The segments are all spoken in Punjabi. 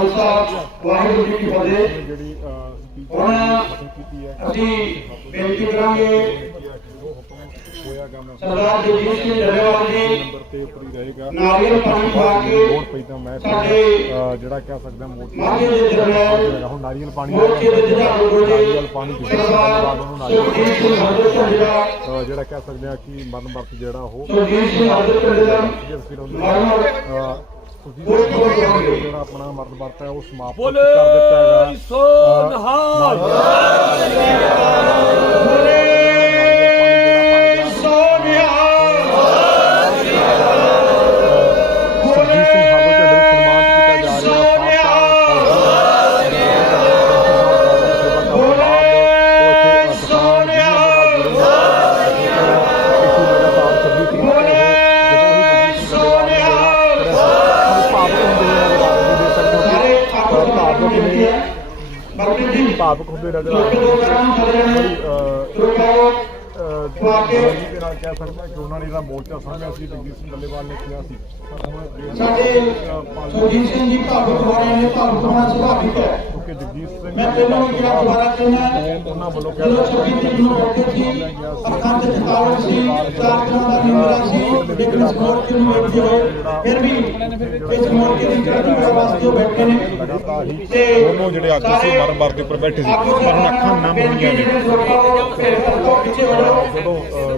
ਖਾਲਸਾ, ਵਾਹਿਗੁਰੂ ਜੀ ਕੀ ਫਤਿਹ। ਹੁਣ ਅਸੀਂ ਬੇਨਤੀ ਕਰਾਂਗੇ ਸਰਦਾਰ ਜਗਜੀਤ ਸਿੰਘ ਡੱਲੇਵਾਲ ਜੀ, ਨਾਰੀਅਲ ਪਾਣੀ ਪਾ ਕੇ ਸਾਡੇ ਜਿਹੜਾ ਕਹਿ ਸਕਦਾ ਮੋਰਚੇ ਹੁਣ ਨਾਰੀਅਲ ਪਾਣੀ ਨਾਰੀਅਲ ਪਾਣੀ ਕਿਸੇ ਸਿੰਘ ਹਰਦਰ ਝੰਡਾ ਜਿਹੜਾ ਕਹਿ ਸਕਦੇ ਆ ਕਿ ਮਰਨ ਵਰਤ ਜਿਹੜਾ ਉਹ ਸੁਰਜੀਤ ਸਿੰਘ ਹਰਦਰ ਝੰਡਾ ਜਿਹੜਾ ਆਪਣਾ ਮਰਨ ਵਰਤ ਹੈ ਉਹ ਸਮਾਪਤ ਕਰ ਦਿੱਤਾ ਹੈਗਾ। ਸੋ ਨਹਾਲ ਭਾਵਕ ਹੁੰਦੇ ਨਜ਼ਰ ਆ ਰਹੇ ਜਲਦੀ ਦੇ ਨਾਲ ਕਹਿ ਸਕਦਾ ਕਿ ਉਹਨਾਂ ਨੇ ਜਿਹੜਾ ਮੋਰਚਾ ਸਾਹਮਣੇ ਸੀ ਜਗਜੀਤ ਸਿੰਘ ਡੱਲੇਵਾਲ ਨੇ ਕਿਹਾ ਸੀ। ਜੇ- ਸਾਡੇ ਸੁਰਜੀਤ ਸਿੰਘ ਜੀ ਭਾਵੁਕ ਹੋ ਰਹੇ ਨੇ ਭਾਵੁਕ ਹੋਣਾ ਸੁਭਾਵਿਕ ਹੈ। ਕਿਉਂਕਿ ਜਗਜੀਤ ਸਿੰਘ ਮੈਂ ਵੀ ਕਿਹਾ ਦੁਬਾਰਾ ਕਹਿਣਾ ਉਹਨਾਂ ਵੱਲੋਂ ਕਿਹਾ ਜਦੋਂ 26 ਤਰੀਕ ਨੂੰ ਬੈਠੇ ਸੀ ਅੱਖਾਂ ਤੇ ਥਕਾਵਟ ਸੀ ਚਾਰ ਦਿਨਾਂ ਦਾ ਨਿਮਰਾ ਸੀ ਲੇਕਿਨ ਇਸ ਮੋਰਚੇ ਨੂੰ ਹੋਏ ਫਿਰ ਵੀ ਇਸ ਮੋਰਚੇ ਦੀ ਚੜ੍ਹਦੀ ਵਾਸਤੇ ਉਹ ਬੈਠੇ ਨੇ। ਹੀ ਤੇ ਦੋਨੋਂ ਜਿਹੜੇ ਆਗੂ ਸੀ ਮਰ ਦੇ ਉੱਪਰ ਬੈਠੇ ਸੀ ਪਰ ਹੁਣ ਅੱਖਾਂ ਨਮ ਹੋਈਆਂ ਨੇ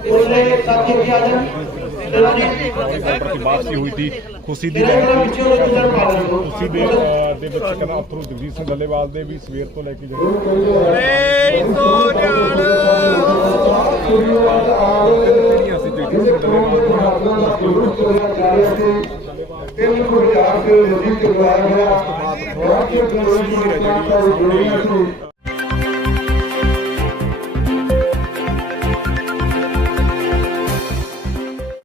ਉਸਲੇ ਸਾਥੀ ਵੀ ਆ ਜਾਣ ਇਹਨਾਂ ਨੇ ਪ੍ਰਤੀ ਵਾਪਸੀ ਹੋਈ ਸੀ ਖੁਸ਼ੀ ਦੀ ਖੁਸ਼ੀ ਦੇ ਦੇ ਵਿੱਚ ਕਹਿੰਦਾ ਅਥਰੂ ਜਗਜੀਤ ਸਿੰਘ ਡੱਲੇਵਾਲ ਦੇ ਵੀ ਸਵੇਰ ਤੋਂ ਲੈ ਕੇ ਜਿਹੜੇ ਪੀੜ੍ਹੀਆਂ ਸੀ ਜਗਜੀਤ ਸਿੰਘ ਡੱਲੇਵਾਲ ਤਿੰਨ ਗੁਰਜਾਰ ਦੇ ਨਜ਼ਦੀਕ ਕਰਵਾਇਆ ਗਿਆ ਜਿਹੜੀ ਸਾਹਮਣੇ